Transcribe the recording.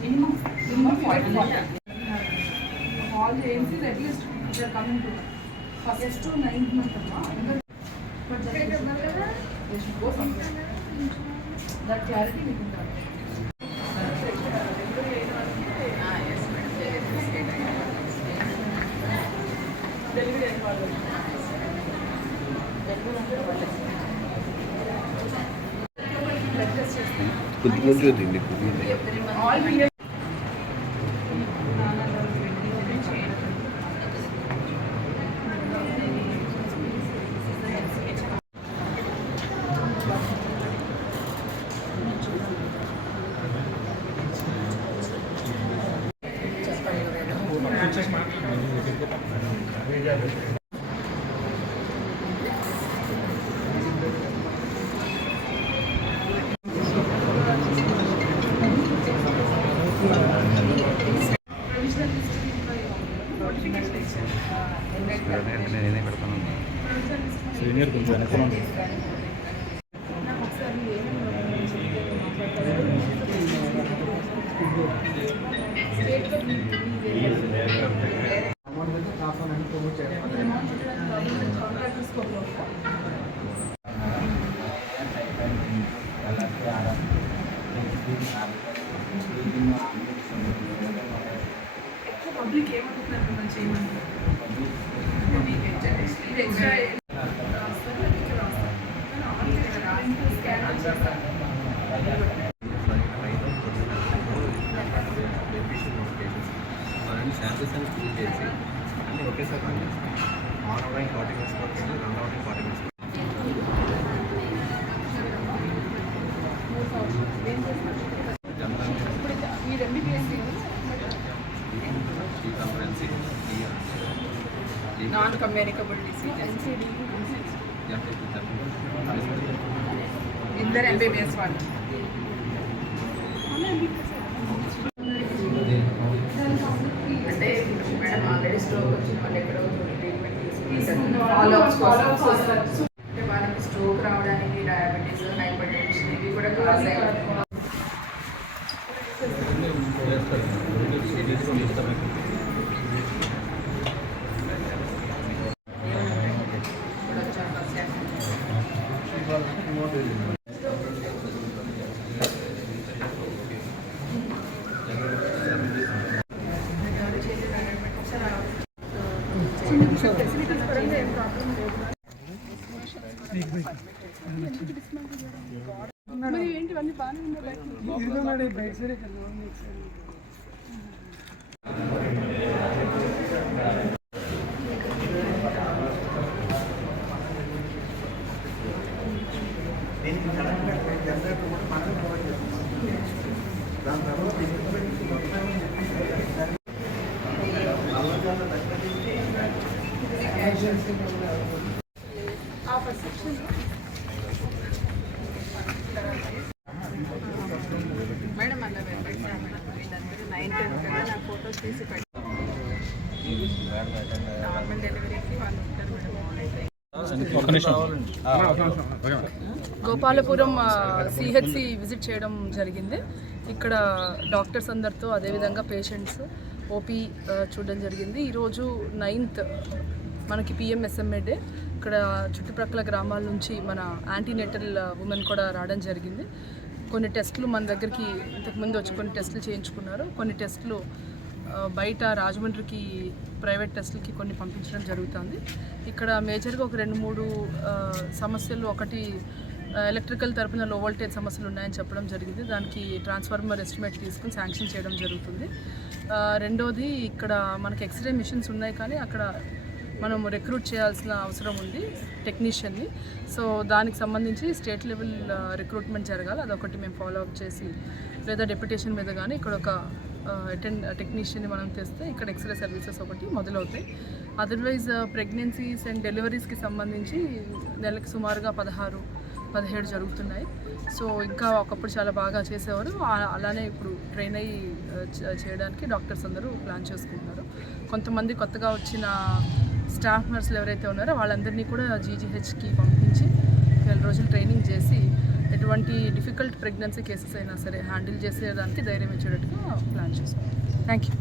minimum 40. All the agencies at least they are coming to first to 9th month, but they should go somewhere. That clarity we can have. Senior కొంచెం వెనకాల public ఏమనుకుంటున్నారు మనం చేయమంటారు extra samples అని fill చేసి అన్నీ ఒకేసారి పని చేస్తాం. ఆన్ అవడానికి 40 minutes పడుతుంది, రన్ అవడానికి 40 minutes. నాన్ కమ్యూనికబుల్ డిసీజ్ ఇద్దరు ఎంబీబీఎస్ వాళ్ళు అంటే మేడం ఆల్రెడీ స్ట్రోక్ వచ్చిన వాళ్ళు ఎక్కడో ట్రీట్మెంట్ అంటే వాళ్ళకి స్ట్రోక్ రావడానికి డయాబెటీస్, హైపర్ టెన్షన్ ఇవి కూడా కాజ్ అయ్యాయి. మరి ఏంటి అన్నీ బాగానే ఉన్నాయి బయట సైడ్ ఆ పర్సెప్షన్ మేడం అలా వీళ్ళందరూ 9th కదా నాకు ఫోటోస్ తీసి నార్మల్ డెలివరీకి వాళ్ళు ఉంటారు మేడం. గోపాలపురం సిహెచ్సి విజిట్ చేయడం జరిగింది. ఇక్కడ డాక్టర్స్ అందరితో అదేవిధంగా పేషెంట్స్ ఓపీ చూడడం జరిగింది. ఈరోజు 9th మనకి పిఎంఎస్ఎంఏ డే. ఇక్కడ చుట్టుప్రక్కల గ్రామాల నుంచి మన యాంటీనేటల్ ఉమెన్ కూడా రావడం జరిగింది. కొన్ని టెస్టులు మన దగ్గరికి ఇంతకుముందు వచ్చి కొన్ని టెస్టులు చేయించుకున్నారు. కొన్ని టెస్టులు బయట రాజమండ్రికి ప్రైవేట్ టెస్టులకి కొన్ని పంపించడం జరుగుతుంది. ఇక్కడ మేజర్గా ఒక 2-3 సమస్యలు, ఒకటి ఎలక్ట్రికల్ తరపున లో వోల్టేజ్ సమస్యలు ఉన్నాయని చెప్పడం జరిగింది. దానికి ట్రాన్స్ఫార్మర్ ఎస్టిమేట్ తీసుకుని శాంక్షన్ చేయడం జరుగుతుంది. రెండోది ఇక్కడ మనకి ఎక్స్రే మిషన్స్ ఉన్నాయి, కానీ అక్కడ మనం రిక్రూట్ చేయాల్సిన అవసరం ఉంది టెక్నీషియన్ని. సో దానికి సంబంధించి స్టేట్ లెవెల్ రిక్రూట్మెంట్ జరగాలి, అదొకటి మేము ఫాలో అప్ చేసి లేదా డెప్యుటేషన్ మీద కానీ ఇక్కడ ఒక టెక్నీషియన్ని మనం తెస్తే ఇక్కడ ఎక్స్రే సర్వీసెస్ ఒకటి మొదలవుతాయి. అదర్వైజ్ ప్రెగ్నెన్సీస్ అండ్ డెలివరీస్కి సంబంధించి నెలకి సుమారుగా 16-17 జరుగుతున్నాయి. సో ఇంకా ఒకప్పుడు చాలా బాగా చేసేవారు, అలానే ఇప్పుడు ట్రైన్ అయ్యి చేయడానికి డాక్టర్స్ అందరూ ప్లాన్ చేసుకుంటున్నారు. కొంతమంది కొత్తగా వచ్చిన స్టాఫ్ నర్సులు ఎవరైతే ఉన్నారో వాళ్ళందరినీ కూడా జీజీహెచ్కి పంపించి 12 రోజులు ట్రైనింగ్ చేసి ఎటువంటి డిఫికల్ట్ ప్రెగ్నెన్సీ కేసెస్ అయినా సరే హ్యాండిల్ చేసేదానికి ధైర్యం ఇచ్చేటట్టుగా ప్లాన్ చేసుకుంటాం. Thank you.